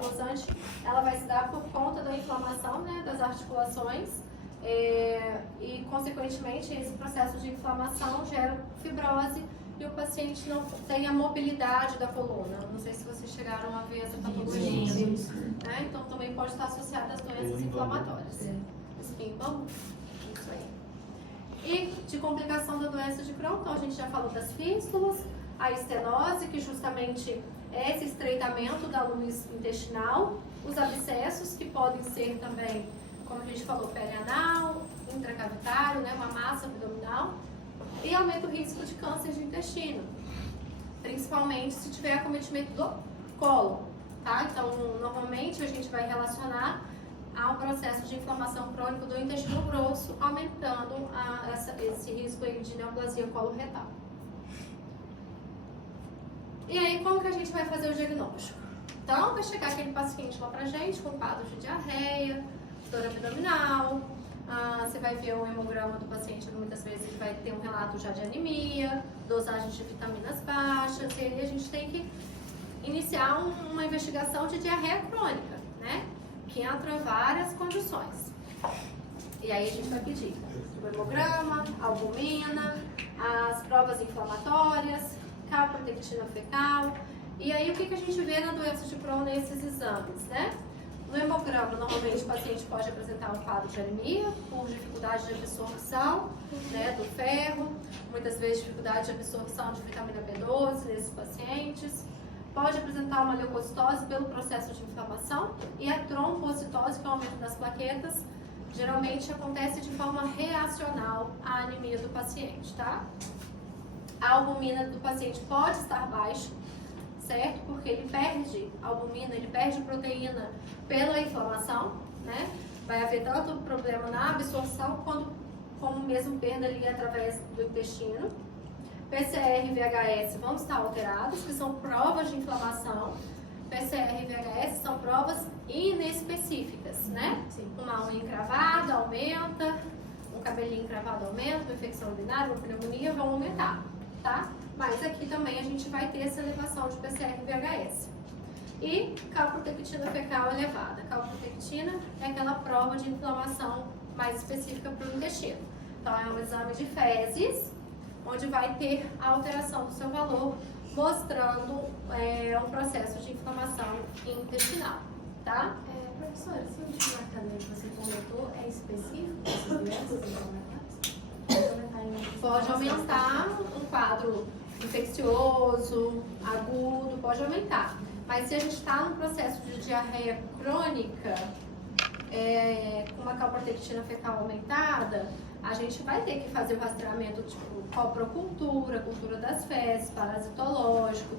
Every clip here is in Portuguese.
anquilosante, ela vai se dar por conta da inflamação, né, das articulações e, consequentemente, esse processo de inflamação gera fibrose e o paciente não tem a mobilidade da coluna. Não sei se vocês chegaram a ver essa patologia, né? Então também pode estar associada às doenças inflamatórias. Espinho bambu. Isso aí. E de complicação da doença de Crohn, então a gente já falou das fístulas, a estenose, que justamente é esse estreitamento da luz intestinal, os abscessos, que podem ser também, como a gente falou, perianal, intracavitário, né, uma massa abdominal, e aumenta o risco de câncer de intestino, principalmente se tiver acometimento do cólon, tá? Então, normalmente a gente vai relacionar ao processo de inflamação crônica do intestino grosso, aumentando esse risco aí de neoplasia coloretal. E aí, como que a gente vai fazer o diagnóstico? Então, vai chegar aquele paciente lá pra gente com quadro de diarreia, dor abdominal, você vai ver o hemograma do paciente, muitas vezes ele vai ter um relato já de anemia, dosagem de vitaminas baixas, e aí a gente tem que iniciar uma investigação de diarreia crônica, né? Que entra várias condições. E aí a gente vai pedir o hemograma, albumina, as provas inflamatórias, calprotectina fecal. E aí o que a gente vê na doença de Crohn nesses exames, né? No hemograma, normalmente o paciente pode apresentar um quadro de anemia por dificuldade de absorção, né, do ferro, muitas vezes dificuldade de absorção de vitamina B12 nesses pacientes. Pode apresentar uma leucocitose pelo processo de inflamação e a trombocitose, que é o aumento das plaquetas, geralmente acontece de forma reacional à anemia do paciente, tá? A albumina do paciente pode estar baixa, certo? Porque ele perde albumina, ele perde proteína pela inflamação, né? Vai haver tanto problema na absorção como mesmo perda ali através do intestino. PCR e VHS vão estar alterados, que são provas de inflamação. PCR e VHS são provas inespecíficas, né? Uma unha encravada aumenta, um cabelinho encravado aumenta, uma infecção urinária, uma pneumonia vão aumentar, tá? Mas aqui também a gente vai ter essa elevação de PCR e VHS. E calprotectina fecal elevada. Calprotectina é aquela prova de inflamação mais específica para o intestino. Então é um exame de fezes, onde vai ter a alteração do seu valor, mostrando um processo de inflamação intestinal, tá? Professora, esse último marcador que você comentou é específico para essas doenças? Pode aumentar um quadro infeccioso, agudo, pode aumentar. Mas se a gente está num processo de diarreia crônica, com uma calprotectina fecal aumentada, a gente vai ter que fazer o rastreamento tipo coprocultura, cultura das fezes, parasitológico,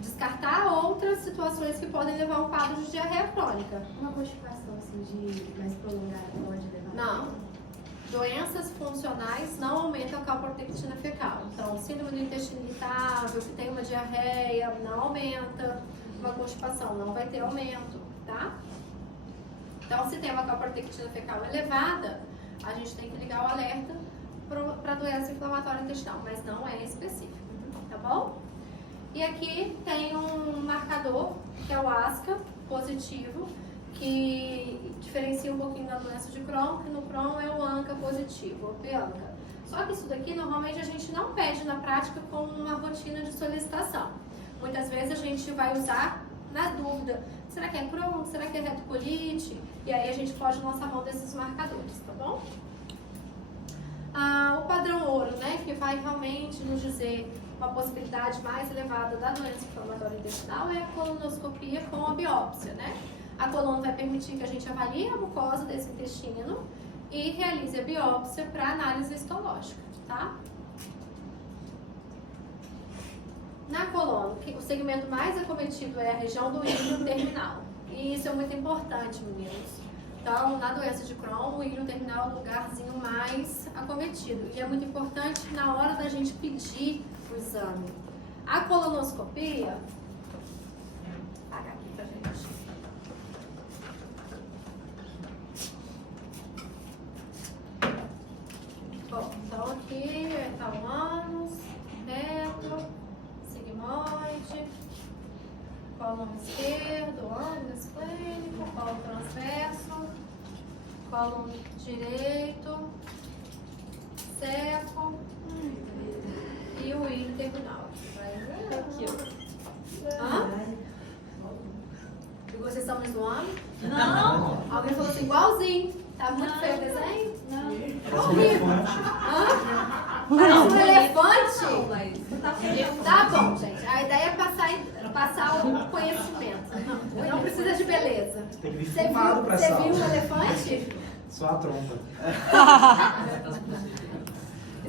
descartar outras situações que podem levar a um quadro de diarreia crônica. Uma constipação assim, de mais prolongada pode levar? Não. Doenças funcionais não aumentam a calprotectina fecal. Então, síndrome do intestino irritável, que tem uma diarreia, não aumenta. Uma constipação não vai ter aumento, tá? Então, se tem uma calprotectina fecal elevada, a gente tem que ligar o alerta para doença inflamatória intestinal, mas não é específico, tá bom? E aqui tem um marcador, que é o ASCA positivo, que diferencia um pouquinho da doença de Crohn, que no Crohn é o ANCA positivo, o PANCA. Só que isso daqui, normalmente, a gente não pede na prática como uma rotina de solicitação. Muitas vezes a gente vai usar na dúvida, será que é Crohn, será que é retocolite? E aí a gente pode lançar mão desses marcadores, tá bom? O padrão ouro, né, que vai realmente nos dizer uma possibilidade mais elevada da doença inflamatória intestinal é a colonoscopia com a biópsia, né? A coluna vai permitir que a gente avalie a mucosa desse intestino e realize a biópsia para análise histológica, tá? Na coluna, o segmento mais acometido é a região do íleo terminal. E isso é muito importante, meninos. Então, na doença de Crohn, o íleo terminal é o lugarzinho mais acometido. E é muito importante na hora da gente pedir o exame. A colonoscopia... Vou apagar aqui pra gente. Bom, então aqui tá o ânus, reto, sigmoide, cólon esquerdo, ânus, cólon direito, seco e o ilho terminal. Aqui, ó. Hã? E vocês estão me zoando? Não. Alguém falou assim, igualzinho. Tá muito feio o desenho? Não. Horrível. Hã? Parece um elefante? Tá bom, gente. A ideia é passar o conhecimento. Não precisa de beleza. Tem que vir Você filmado pra viu essa um aula. elefante? Só a trompa.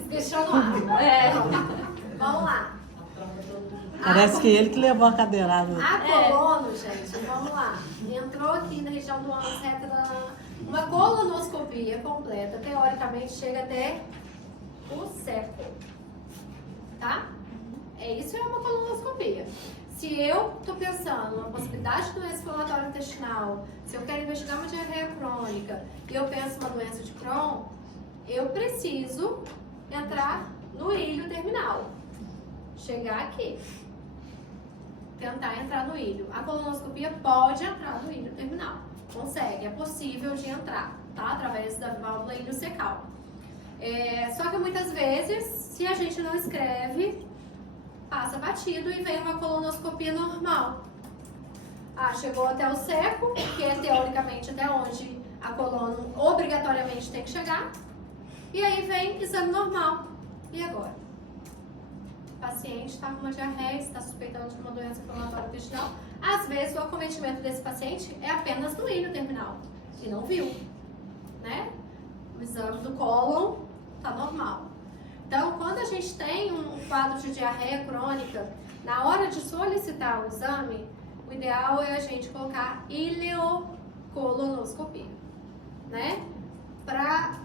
Deixou no ar. É. Vamos lá. Parece que ele que levou a cadeirada. A colono, gente, vamos lá. Entrou aqui na região do ânus reto. Uma colonoscopia completa, teoricamente, chega até o seco. Tá? Isso é uma colonoscopia. Se eu estou pensando na possibilidade de doença inflamatória intestinal, se eu quero investigar uma diarreia crônica e eu penso numa doença de Crohn, eu preciso entrar no ilho terminal. Chegar aqui. Tentar entrar no ilho. A colonoscopia pode entrar no ilho terminal. Consegue, é possível de entrar, tá? Através da válvula iliocecal. Só que muitas vezes, se a gente não escreve, passa batido e vem uma colonoscopia normal. Chegou até o seco, que é teoricamente até onde a colono obrigatoriamente tem que chegar. E aí vem exame normal. E agora? O paciente está com uma diarreia, está suspeitando de uma doença inflamatória intestinal. Às vezes o acometimento desse paciente é apenas no ilho terminal e não viu, né? O exame do cólon está normal. Então, quando a gente tem um quadro de diarreia crônica, na hora de solicitar o exame, o ideal é a gente colocar ileocolonoscopia, né? Para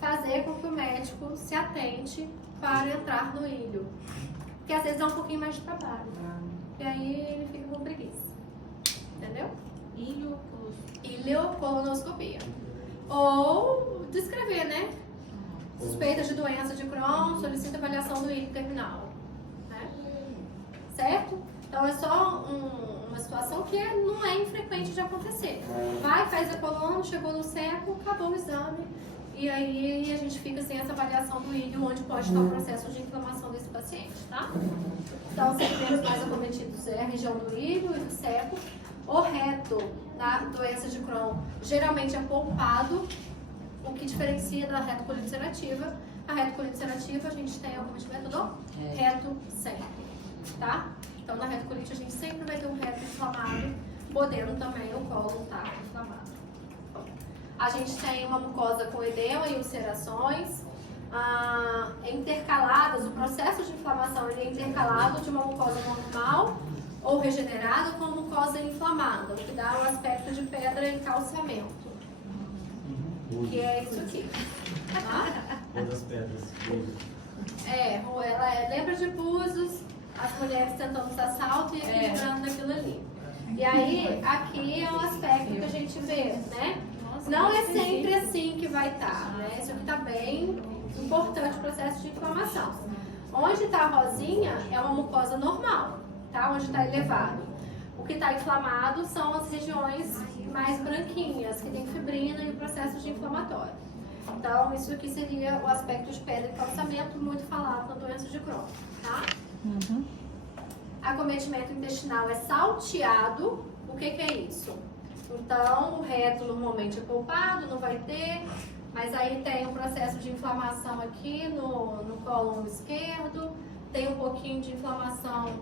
fazer com que o médico se atente para entrar no ilho. Porque às vezes dá um pouquinho mais de trabalho. E aí ele fica com preguiça. Entendeu? Ileocolonoscopia. Ou descrever, né? Suspeita de doença de Crohn, solicita avaliação do ilho terminal. Né? Certo? Então é só uma situação que não é infrequente de acontecer. Vai, faz a colono, chegou no seco, acabou o exame. E aí a gente fica sem essa avaliação do ilho, onde pode estar o processo de inflamação desse paciente, tá? Então, os segmentos mais acometidos é a região do ilho e do seco. O reto, na doença de Crohn, geralmente é polpado, o que diferencia da retocolite ulcerativa. A retocolite ulcerativa, a gente tem o acometimento do reto sempre, tá? Então, na retocolite, a gente sempre vai ter um reto inflamado, podendo também o cólon estar inflamado. A gente tem uma mucosa com edema e ulcerações intercaladas. O processo de inflamação ele é intercalado de uma mucosa normal ou regenerada com uma mucosa inflamada, o que dá um aspecto de pedra e calciamento, que é isso aqui. Ou das pedras. Ela lembra de Búzios, as mulheres tentando usar salto e equilibrando daquilo ali. E aí, aqui é um aspecto que a gente vê, né? Não é sempre assim que vai estar, né? Isso aqui está bem importante, o processo de inflamação. Onde está a rosinha é uma mucosa normal, tá? Onde está elevado. O que está inflamado são as regiões mais branquinhas, que tem fibrina e o processo de inflamatório. Então, isso aqui seria o aspecto de pedra e calçamento, muito falado na doença de Crohn, tá? Acometimento intestinal é salteado. O que é isso? Então, o reto normalmente é polpado, não vai ter, mas aí tem um processo de inflamação aqui no cólon esquerdo, tem um pouquinho de inflamação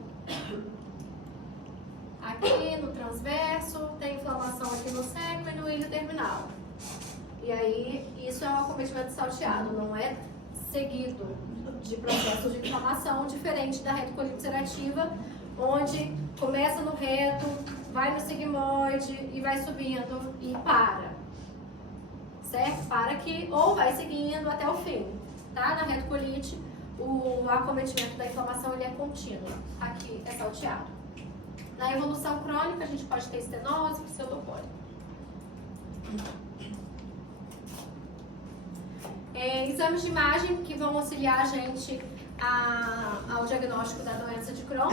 aqui no transverso, tem inflamação aqui no seco e no ilho terminal. E aí, isso é um acometimento salteado, não é seguido de processo de inflamação, diferente da retocolite ulcerativa, onde começa no reto, vai no sigmoide e vai subindo e para. Certo? Para aqui, ou vai seguindo até o fim. Tá? Na retocolite, o acometimento da inflamação ele é contínuo. Aqui é salteado. Na evolução crônica, a gente pode ter estenose, pseudopólio. Exames de imagem que vão auxiliar a gente ao diagnóstico da doença de Crohn.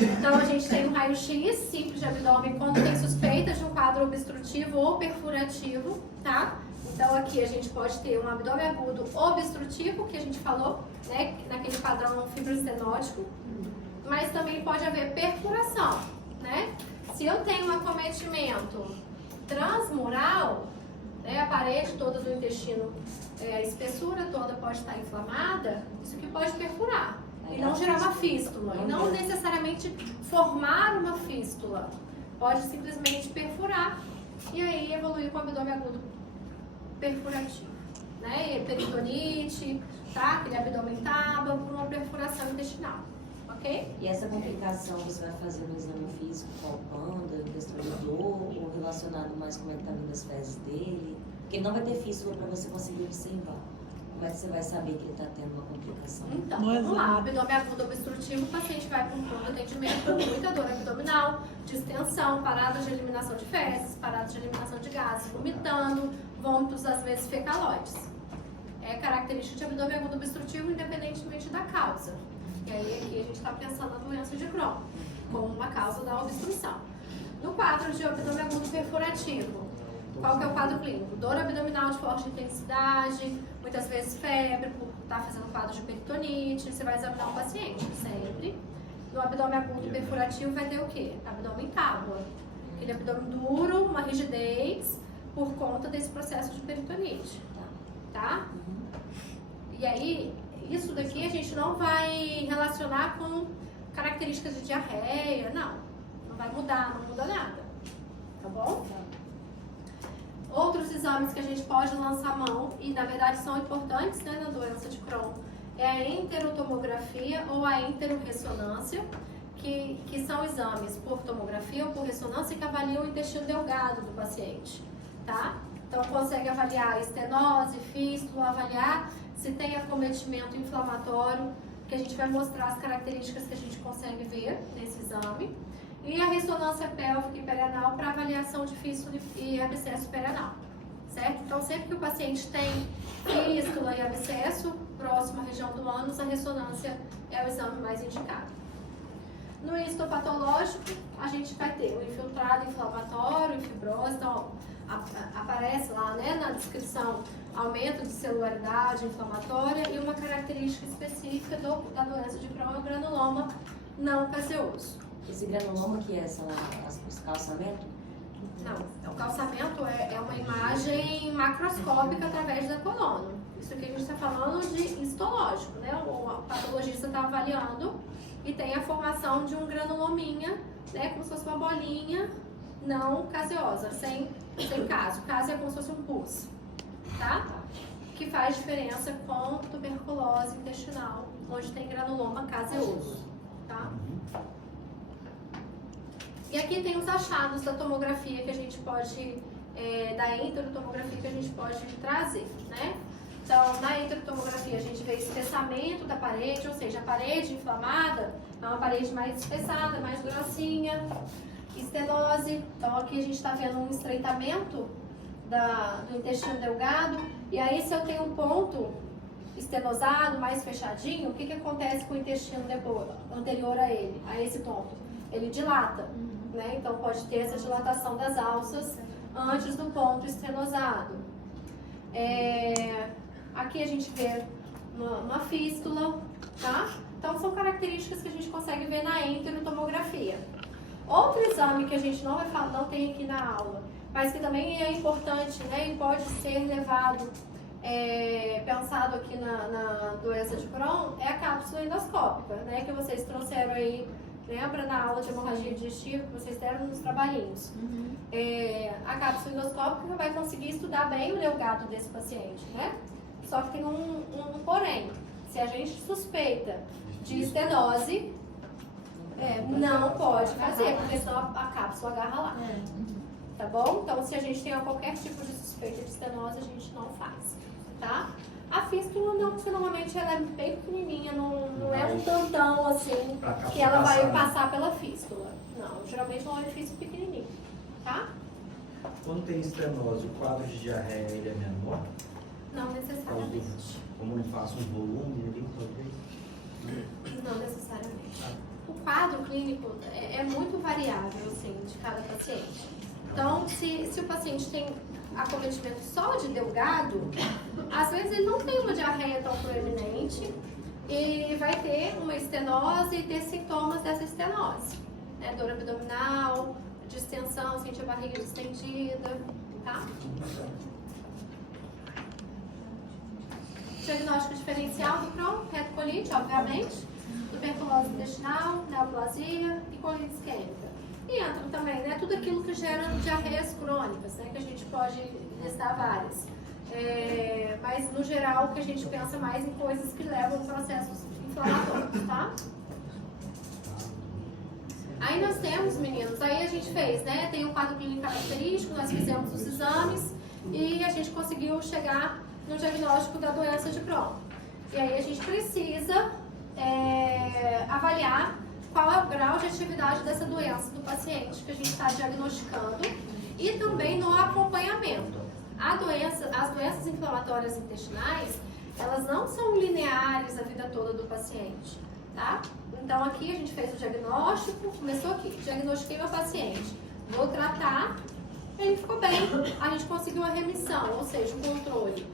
Então, a gente tem um raio-x simples de abdômen quando tem suspeita de um quadro quadro obstrutivo ou perfurativo, tá? Então aqui a gente pode ter um abdômen agudo obstrutivo, que a gente falou, né, naquele padrão fibroestenótico, mas também pode haver perfuração, né? Se eu tenho um acometimento transmural, né, a parede toda do intestino, a espessura toda pode estar inflamada, isso aqui pode perfurar e não gerar uma fístula, e não necessariamente formar uma fístula, pode simplesmente perfurar e aí evoluir com o abdômen agudo perfurativo, né? Peritonite, tá? Aquele abdômen tábua por uma perfuração intestinal, ok? E essa complicação você vai fazer no exame físico, palpando, em questão de dor, ou relacionado mais com como é que tá vindo as fezes dele? Porque ele não vai ter fístula para você conseguir observar. Como é que você vai saber que ele está tendo uma complicação? Então, No vamos lá. exame. Abdômen agudo obstrutivo, o paciente vai para um pronto atendimento com muita dor abdominal, distensão, paradas de eliminação de fezes, paradas de eliminação de gases, vomitando, vômitos, às vezes fecaloides. É característica de abdômen agudo obstrutivo, independentemente da causa. E aí aqui a gente está pensando na doença de Crohn, como uma causa da obstrução. No quadro de abdômen agudo perfurativo, qual que é o quadro clínico? Dor abdominal de forte intensidade, muitas vezes febre, por estar fazendo quadro de peritonite, você vai examinar o paciente, sempre. No abdômen agudo perfurativo vai ter o quê? Abdômen tábua. Aquele abdômen duro, uma rigidez, por conta desse processo de peritonite, tá? E aí, isso daqui a gente não vai relacionar com características de diarreia, não. Não vai mudar, não muda nada, tá bom? Outros exames que a gente pode lançar mão, e na verdade são importantes, né, na doença de Crohn, é a enterotomografia ou a enterorressonância, que são exames por tomografia ou por ressonância que avaliam o intestino delgado do paciente, tá? Então consegue avaliar estenose, fístula, avaliar se tem acometimento inflamatório, que a gente vai mostrar as características que a gente consegue ver nesse exame. E a ressonância pélvica e perianal para avaliação de fístula e abscesso perianal, certo? Então, sempre que o paciente tem fístula e abscesso próximo à região do ânus, a ressonância é o exame mais indicado. No histopatológico, a gente vai ter o infiltrado inflamatório e fibrose, então aparece lá, né, na descrição aumento de celularidade inflamatória e uma característica específica da doença de Crohn, o granuloma não caseoso. Esse granuloma que é os calçamentos? Não, o calçamento é uma imagem macroscópica através da coluna. Isso aqui a gente está falando de histológico, né? O patologista está avaliando e tem a formação de um granulominha, né? Como se fosse uma bolinha não caseosa, sem caso. Caso é como se fosse um pus, tá? Que faz diferença com tuberculose intestinal, onde tem granuloma caseoso, tá? E aqui tem os achados da tomografia que a gente pode, da enterotomografia que a gente pode trazer, né? Então, na enterotomografia a gente vê espessamento da parede, ou seja, a parede inflamada é uma parede mais espessada, mais grossinha, estenose. Então, aqui a gente está vendo um estreitamento do intestino delgado. E aí, se eu tenho um ponto estenosado, mais fechadinho, o que acontece com o intestino anterior a ele, a esse ponto? Ele dilata, né? Então pode ter essa dilatação das alças antes do ponto estenosado. Aqui a gente vê uma fístula, tá? Então são características que a gente consegue ver na enterotomografia. Outro exame que a gente não vai falar, não tem aqui na aula, mas que também é importante, né? E pode ser levado, pensado aqui na doença de Crohn, é a cápsula endoscópica, né? Que vocês trouxeram aí. Lembra na aula de hemorragia digestiva que vocês deram nos trabalhinhos? A cápsula endoscópica vai conseguir estudar bem o delgado desse paciente, né? Só que tem um porém. Se a gente suspeita de estenose, não pode fazer, porque senão a cápsula agarra lá. Tá bom? Então, se a gente tem qualquer tipo de suspeita de estenose, a gente não faz, tá? A fístula, não, porque normalmente ela é bem pequenininha, não é um tantão assim, que ela vai passar pela fístula. Não, geralmente é um orifício pequenininho, tá? Quando tem estenose, o quadro de diarreia ele é menor? Não necessariamente. Como não faço um volume ali, talvez? Não necessariamente. O quadro clínico é muito variável, assim, de cada paciente. Então, se o paciente tem acometimento só de delgado, às vezes ele não tem uma diarreia tão proeminente e vai ter uma estenose e ter sintomas dessa estenose, né? Dor abdominal, distensão, sentir a barriga distendida, tá? Diagnóstico diferencial do Crohn, retocolite, obviamente, tuberculose intestinal, neoplasia e colite isquêmica. E entra também, né, tudo aquilo que gera diarreias crônicas, né, que a gente pode listar várias. Mas, no geral, o que a gente pensa mais em coisas que levam a processos inflamatórios, tá? Aí nós temos, meninos, aí a gente fez, né, tem um quadro clínico característico, nós fizemos os exames e a gente conseguiu chegar no diagnóstico da doença de Crohn. E aí a gente precisa avaliar qual é o grau de atividade dessa doença do paciente que a gente está diagnosticando e também no acompanhamento. As doenças inflamatórias intestinais, elas não são lineares a vida toda do paciente, tá? Então aqui a gente fez o diagnóstico, começou aqui, diagnostiquei meu paciente, vou tratar, ele ficou bem, a gente conseguiu a remissão, ou seja, o controle.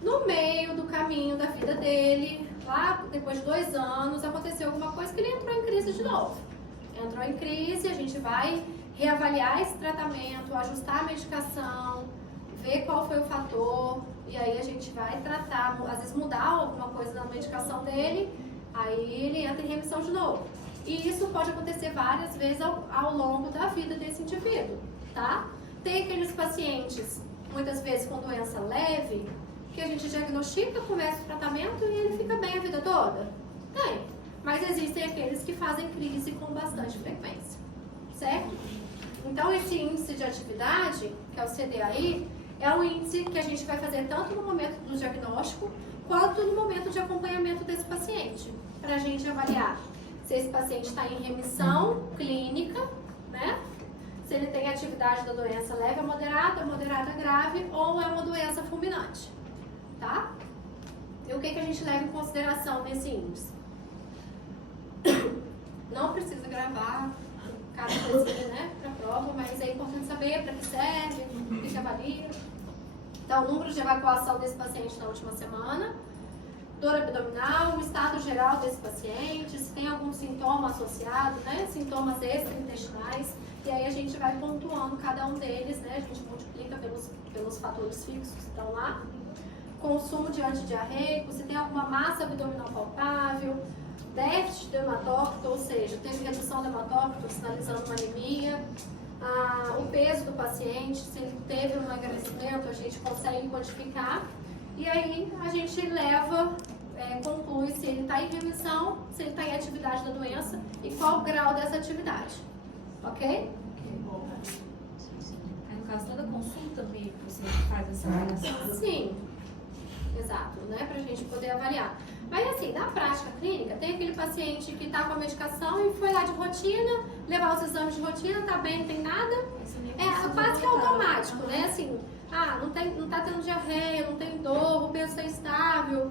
No meio do caminho da vida dele, lá depois de 2 anos, aconteceu alguma coisa que ele entrou em crise de novo. Entrou em crise, a gente vai reavaliar esse tratamento, ajustar a medicação, ver qual foi o fator, e aí a gente vai tratar, às vezes mudar alguma coisa na medicação dele, aí ele entra em remissão de novo. E isso pode acontecer várias vezes ao longo da vida desse indivíduo, tá? Tem aqueles pacientes, muitas vezes com doença leve, que a gente diagnostica, começa o tratamento e ele fica bem a vida toda? Tem. Mas existem aqueles que fazem crise com bastante frequência, certo? Então, esse índice de atividade, que é o CDAI, é um índice que a gente vai fazer tanto no momento do diagnóstico, quanto no momento de acompanhamento desse paciente, para a gente avaliar se esse paciente está em remissão clínica, né? Se ele tem atividade da doença leve a moderada a grave, ou é uma doença fulminante, tá? E o que a gente leva em consideração nesse índice? Não precisa gravar cada coisinha, né, para prova, mas é importante saber para que serve, o que avalia. Então, o número de evacuação desse paciente na última semana, dor abdominal, o estado geral desse paciente, se tem algum sintoma associado, né, sintomas extraintestinais, e aí a gente vai pontuando cada um deles, né, a gente multiplica pelos fatores fixos que estão lá. Consumo de antidiarreico, se tem alguma massa abdominal palpável, déficit do hematócrito, ou seja, teve redução do hematócrito, sinalizando uma anemia, o peso do paciente, se ele teve um emagrecimento, a gente consegue quantificar, e aí a gente leva, conclui se ele está em remissão, se ele está em atividade da doença e qual o grau dessa atividade, ok? Aí, no caso, toda consulta também você faz essa avaliação? Sim, exato, né, pra gente poder avaliar. Mas assim, na prática clínica, tem aquele paciente que está com a medicação e foi lá de rotina, levar os exames de rotina, tá bem, não tem nada. Quase que automático, né? Assim, não tá tendo diarreia, não tem dor, o peso está estável,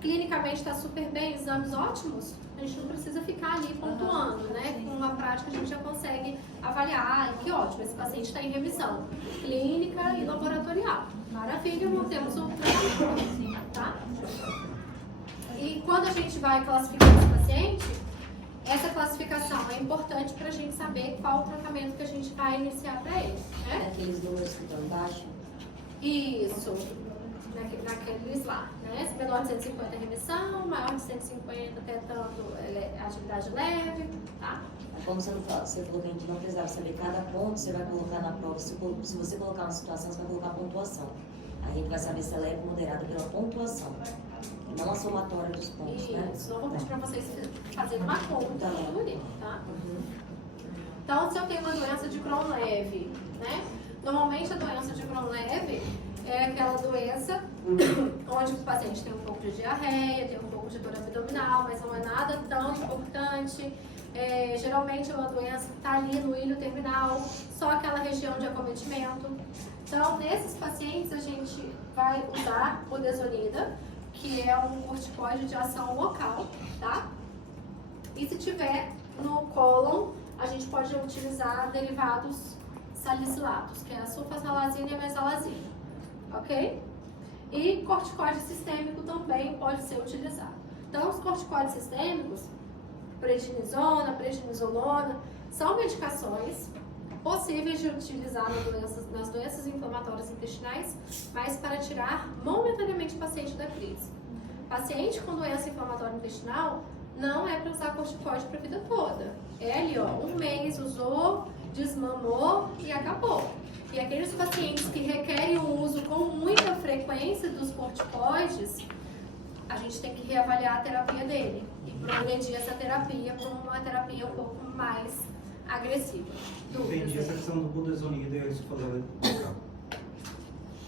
clinicamente está super bem, exames ótimos. A gente não precisa ficar ali pontuando, né? Com uma prática a gente já consegue avaliar, que ótimo, esse paciente está em remissão clínica e laboratorial. Maravilha, mantemos o tratamento, tá? E quando a gente vai classificar esse paciente, essa classificação é importante para a gente saber qual o tratamento que a gente vai iniciar para ele, né? Aqueles números que estão embaixo. Isso, naqueles lá, né? Se menor de 150 é remissão, maior de 150 até tanto é atividade leve, tá? Como você falou que a gente não precisava saber cada ponto, você vai colocar na prova. Se você colocar uma situação, você vai colocar a pontuação. Aí a gente vai saber se ela é moderada pela pontuação. Não a somatória dos pontos, né? Isso, eu vou pedir para vocês fazerem uma conta tudo ali, tá? Então, se eu tenho uma doença de Crohn leve, né? Normalmente a doença de Crohn leve é aquela doença onde o paciente tem um pouco de diarreia, tem um pouco de dor abdominal, mas não é nada tão importante. Geralmente é uma doença que está ali no ilho terminal, só aquela região de acometimento. Então, nesses pacientes, a gente vai usar budesonida, que é um corticoide de ação local, tá? E se tiver no cólon, a gente pode utilizar derivados salicilatos, que é a sulfasalazina e a mesalazina, ok? E corticoide sistêmico também pode ser utilizado. Então, os corticoides sistêmicos, prednisona, prednisolona, são medicações possíveis de utilizar nas doenças inflamatórias intestinais, mas para tirar momentaneamente o paciente da crise. Paciente com doença inflamatória intestinal não é para usar corticoide para a vida toda. É ali, ó, um mês usou, desmamou e acabou. E aqueles pacientes que requerem o uso com muita frequência dos corticoides, a gente tem que reavaliar a terapia dele e progredir essa terapia para uma terapia um pouco mais agressiva. Entendi essa questão do budesonide e isso fazer local.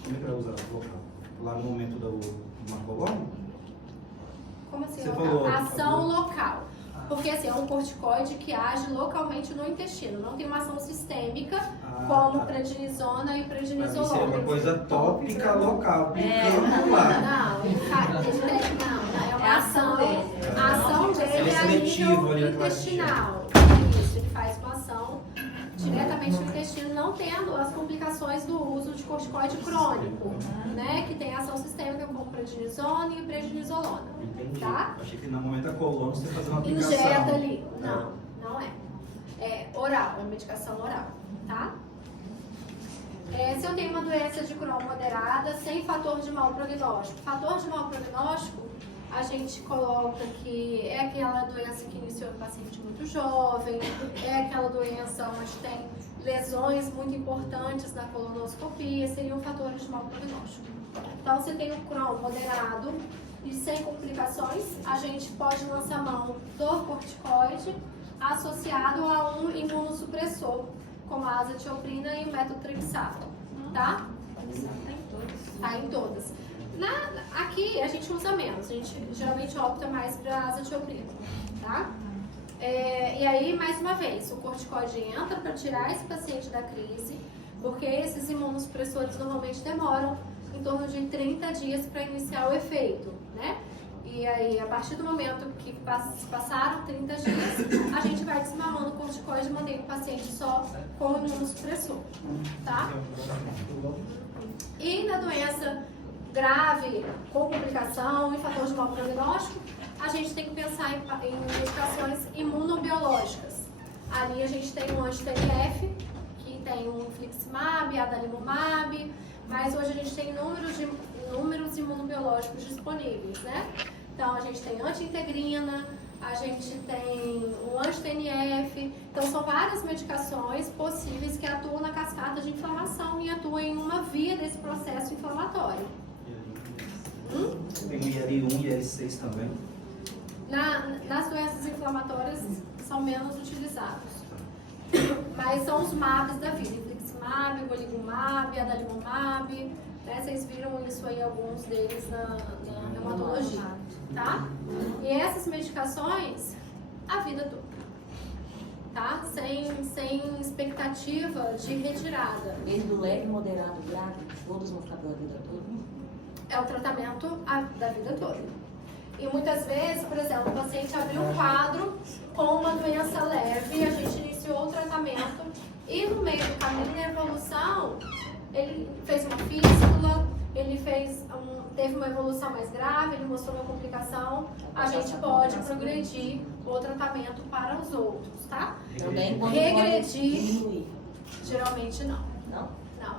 Como é que vai usar local? Lá no momento do colônia? Como assim? Você Local? falou- Ação local. Porque assim, é um corticoide que age localmente no intestino, não tem uma ação sistêmica como tá. prednisona e Mas isso é prednisolona. uma coisa tópica local, aplicando lá. Não, ele tem, não, é uma ação. A ação dele Ele é é a seletivo nível ali naquela intestinal. Isso, ele faz uma ação diretamente no intestino, não tendo as complicações do uso de corticoide crônico, né? Que tem ação sistêmica como prednisona e prednisolona. Entendi. Tá? Achei que no momento da colônia você fazia uma aplicação. Injeta ali. Não, não é. É oral, é medicação oral, tá? Se eu tenho uma doença de Crohn moderada, sem fator de mau prognóstico. Fator de mau prognóstico, a gente coloca que é aquela doença que iniciou no paciente muito jovem, é aquela doença onde tem lesões muito importantes na colonoscopia, seriam fatores de mau prognóstico. Então, se tem um Crohn moderado e sem complicações, a gente pode lançar mão do corticoide associado a um imunossupressor, como a azatioprina e o metotrexato, tá? Tá em todas. Aqui a gente usa menos, a gente geralmente opta mais para azatioprina, tá? E aí, mais uma vez, o corticoide entra para tirar esse paciente da crise, porque esses imunossupressores normalmente demoram em torno de 30 dias para iniciar o efeito, né? E aí, a partir do momento que passaram 30 dias, a gente vai desmamando o corticoide e mantém o paciente só com o imunossupressor, tá? E na doença grave, com complicação e fator de mau prognóstico, a gente tem que pensar em medicações imunobiológicas. Ali a gente tem o anti-TNF, que tem o infliximab, adalimumab, mas hoje a gente tem inúmeros imunobiológicos disponíveis, né? Então a gente tem anti-integrina, a gente tem o anti-TNF, então são várias medicações possíveis que atuam na cascata de inflamação e atuam em uma via desse processo inflamatório. Tem o IL-1 e IL-6 também. Nas doenças inflamatórias são menos utilizados, mas são os MABs da vida, infliximab, golimumab, adalimumab, né? Vocês viram isso aí, alguns deles na reumatologia, tá? E essas medicações, a vida toda, tá? Sem expectativa de retirada. Mesmo do leve, moderado, grave, todos vão ficar pela vida toda? É o tratamento da vida toda. E muitas vezes, por exemplo, o paciente abriu um quadro com uma doença leve, a gente iniciou o tratamento e no meio do caminho da evolução, ele fez uma fístula, ele teve uma evolução mais grave, ele mostrou uma complicação, a gente pode progredir o tratamento para os outros, tá? Também quando Regredir, pode diminuir. geralmente não. Não? Não.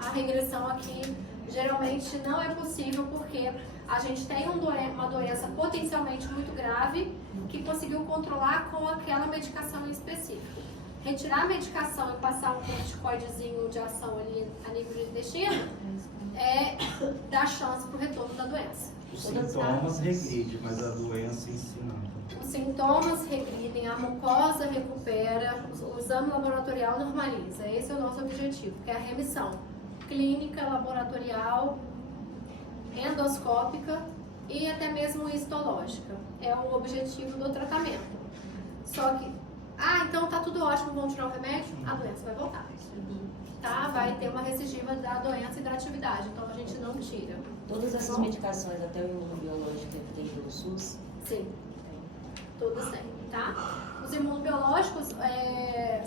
A regressão aqui geralmente não é possível porque a gente tem uma doença potencialmente muito grave que conseguiu controlar com aquela medicação em específico. Retirar a medicação e passar um corticoidezinho de ação ali a nível do intestino é dar chance para o retorno da doença. Os sintomas regridem, mas a doença em si não. Os sintomas regridem, a mucosa recupera, o exame laboratorial normaliza. Esse é o nosso objetivo, que é a remissão clínica, laboratorial, endoscópica e até mesmo histológica. É o objetivo do tratamento. Só que, então tá tudo ótimo, vamos tirar o remédio? A doença vai voltar. Tá? Vai ter uma recidiva da doença e da atividade, então a gente não tira. Todas essas medicações, até o imunobiológico que tem pelo SUS? Sim, todos têm, tá? Os Os imunobiológicos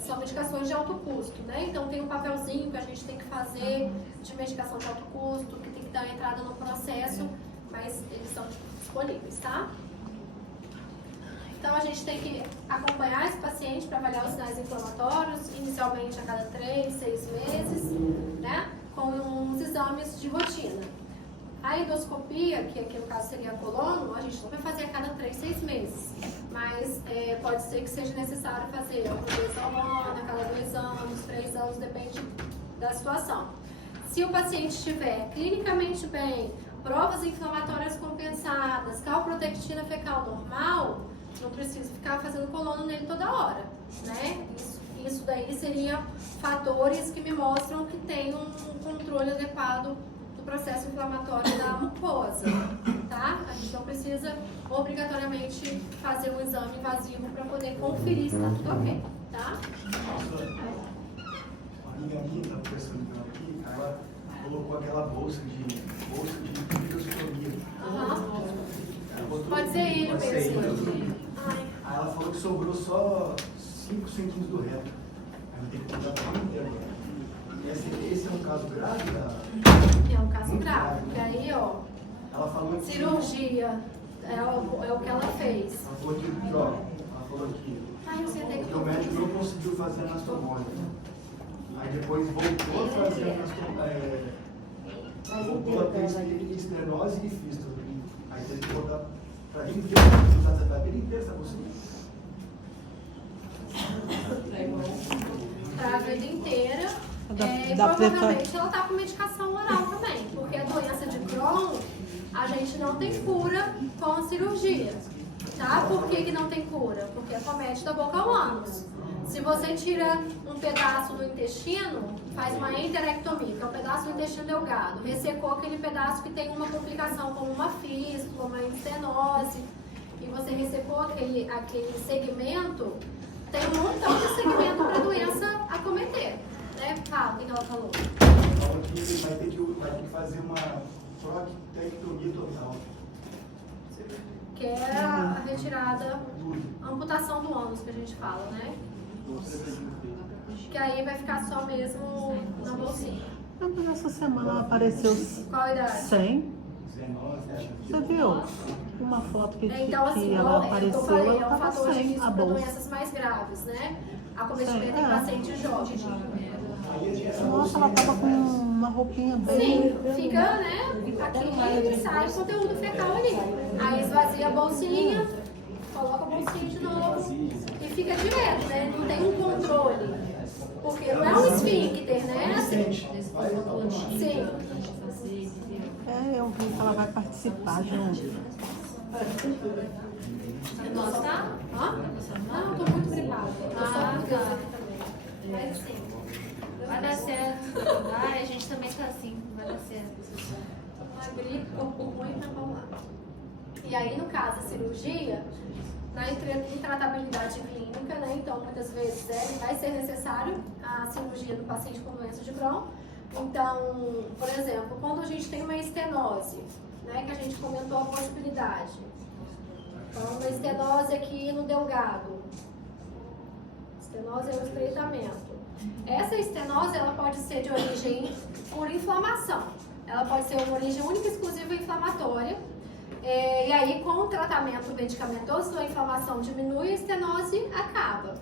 são medicações de alto custo, né? Então tem um papelzinho que a gente tem que fazer de medicação de alto custo, que tem que dar entrada no processo, mas eles são disponíveis, tá? Então a gente tem que acompanhar esse paciente para avaliar os sinais inflamatórios, inicialmente a cada 3, 6 meses, né? Com uns exames de rotina. A endoscopia, que aqui no caso seria a colono, a gente não vai fazer a cada 3, 6 meses. Mas pode ser que seja necessário fazer uma vez ao ano, a cada 2 anos, 3 anos, depende da situação. Se o paciente estiver clinicamente bem, provas inflamatórias compensadas, calprotectina fecal normal, não precisa ficar fazendo colono nele toda hora, né? Isso daí seriam fatores que me mostram que tem um controle adequado do processo inflamatório da mucosa, tá? A gente não precisa obrigatoriamente fazer um exame invasivo para poder conferir se está tudo ok, tá? Uma amiga minha estava conversando com ela aqui, ela colocou aquela bolsa de microscopia. Pode ser ele Pode ser mesmo. ele. Ai. Aí ela falou que sobrou só 5 centímetros do reto. Aí eu tenho que cuidar para mim inteiro. Esse é um caso grave? É um caso grave, porque aí, ó, Ela falou que... cirurgia é o que ela fez. Ela falou que, ó, ela falou que Ai, eu sei até porque o médico não conseguiu fazer anastomose. Aí depois voltou a fazer anastomose. Voltou a ter estenose e fístula. Aí teve que voltar para a vida inteira, usar essa vida inteira, essa bolsa. Para a vida inteira. E dá pra provavelmente ela está com medicação oral também, porque a doença de Crohn, a gente não tem cura com a cirurgia, tá? Por que não tem cura? Porque acomete da boca ao ânus. Se você tira um pedaço do intestino, faz uma enterectomia, que é um pedaço do intestino delgado, ressecou aquele pedaço que tem uma complicação como uma fístula, uma estenose, e você ressecou aquele segmento, tem um montão de segmento para a doença acometer. Fala, o que ela falou? Ela falou que vai ter que fazer uma proctectomia total. Que é a retirada, a amputação do ânus que a gente fala, né? Que aí vai ficar só mesmo na bolsinha. Essa semana apareceu Qual idade? 100. 19, Você viu? Uma foto que, Então, assim, que ela eu apareceu, falei, é ela um estava fator de 100 risco a para bolsa. doenças mais graves, né? Acometimento em É. paciente jovem. Nossa, ela estava com uma roupinha bem... Sim, fica, né? Aqui sai o conteúdo fecal ali. Aí esvazia a bolsinha, coloca a bolsinha de novo e fica direto, né? Não tem um controle. Porque não é um esfíncter, né? Sim. Eu vi que ela vai participar de um... Você gosta? Hã? Não, eu tô muito gripada. Eu só tá. também. Mas assim, Vai dar certo. Ai, a gente também tá assim, vai dar certo. uma gripe, corpo ruim, mas vamos lá. E aí, no caso, a cirurgia, na intratabilidade clínica, né? Então, muitas vezes vai ser necessário a cirurgia do paciente com doença de Crohn. Então, por exemplo, quando a gente tem uma estenose, né? Que a gente comentou a possibilidade. Então, uma estenose aqui no delgado. Estenose é o estreitamento. Essa estenose, ela pode ser de origem por inflamação. Ela pode ser uma origem única e exclusiva inflamatória. E aí, com o tratamento medicamentoso, a inflamação diminui, a estenose acaba.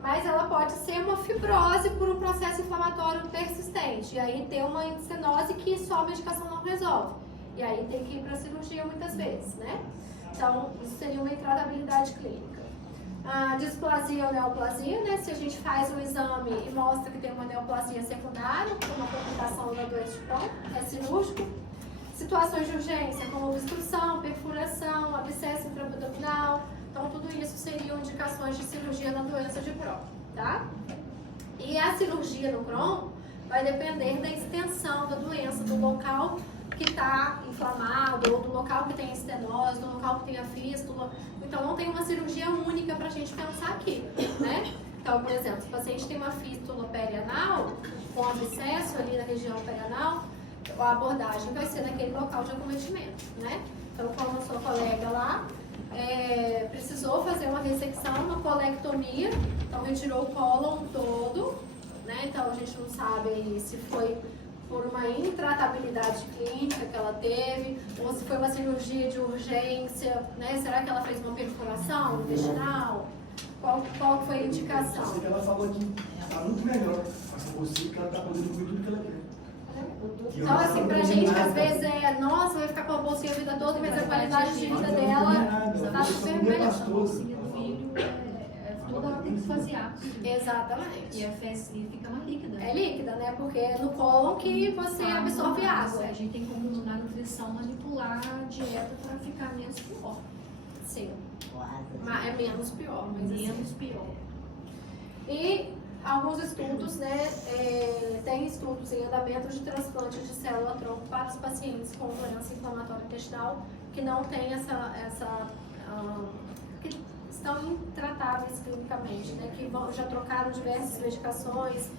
Mas ela pode ser uma fibrose por um processo inflamatório persistente. E aí, ter uma estenose que só a medicação não resolve. E aí, tem que ir para a cirurgia muitas vezes, né? Então, isso seria uma intratabilidade clínica. A displasia ou neoplasia, né? Se a gente faz um exame e mostra que tem uma neoplasia secundária, uma complicação da doença de Crohn, é cirúrgico. Situações de urgência, como obstrução, perfuração, abscesso intraabdominal. Então, tudo isso seriam indicações de cirurgia na doença de Crohn, tá? E a cirurgia no Crohn vai depender da extensão da doença, do local que está inflamado, ou do local que tem estenose, do local que tem a fístula. Então, não tem uma cirurgia única para a gente pensar aqui, né? Então, por exemplo, se o paciente tem uma fístula perianal, com abscesso ali na região perianal, a abordagem vai ser naquele local de acometimento, né? Então, como a sua colega lá, precisou fazer uma ressecção, uma colectomia, então retirou o cólon todo, né? Então a gente não sabe aí se foi por uma intratabilidade clínica que ela teve, ou se foi uma cirurgia de urgência, né? Será que ela fez uma perfuração intestinal? Qual foi a indicação? Eu sei que ela falou que está muito melhor essa bolsinha, que ela está podendo comer tudo que ela quer. Então, assim, pra gente, às vezes nossa, vai ficar com a bolsinha a vida toda, mas a qualidade de vida dela está super melhor. A bolsinha do filho toda ela tem que fasear. Exatamente. E a fezes fica mais líquida. É líquida, né? Porque é no cólon que você absorve água. A gente tem como na nutrição manipular a dieta para ficar menos pior. Sim. Mas é menos pior, mas Menos pior. E alguns estudos, né, tem estudos em andamento de transplante de célula-tronco para os pacientes com doença inflamatória intestinal que não tem que estão intratáveis clinicamente, né, que já trocaram diversas medicações,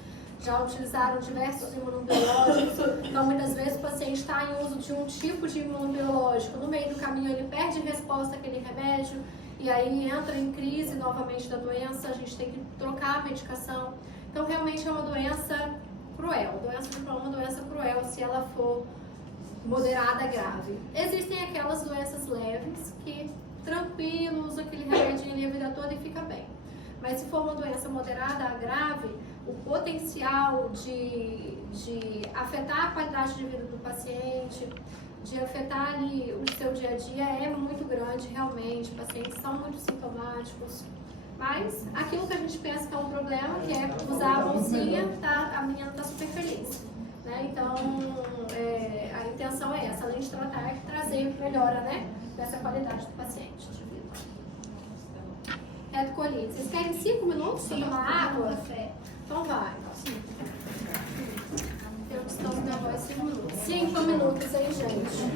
já utilizaram diversos imunobiológicos, então muitas vezes o paciente está em uso de um tipo de imunobiológico, no meio do caminho ele perde resposta àquele remédio, e aí entra em crise novamente da doença, a gente tem que trocar a medicação. Então realmente é uma doença cruel, a doença de Crohn é uma doença cruel se ela for moderada, grave. Existem aquelas doenças leves que tranquilo, usa aquele remedinho ali a vida toda e fica bem. Mas se for uma doença moderada a grave, o potencial de afetar a qualidade de vida do paciente, de afetar ali o seu dia a dia é muito grande, realmente. Pacientes são muito sintomáticos. Mas aquilo que a gente pensa que é um problema, que é usar a bolsinha, a menina está super feliz. Né? Então, a intenção é essa, além de tratar, é trazer melhora, né, dessa qualidade do paciente de vida. Retocolite. Vocês querem 5 minutos para tomar água? Então vai. Eu estou com minha voz 5 minutos. 5 minutos, hein, gente?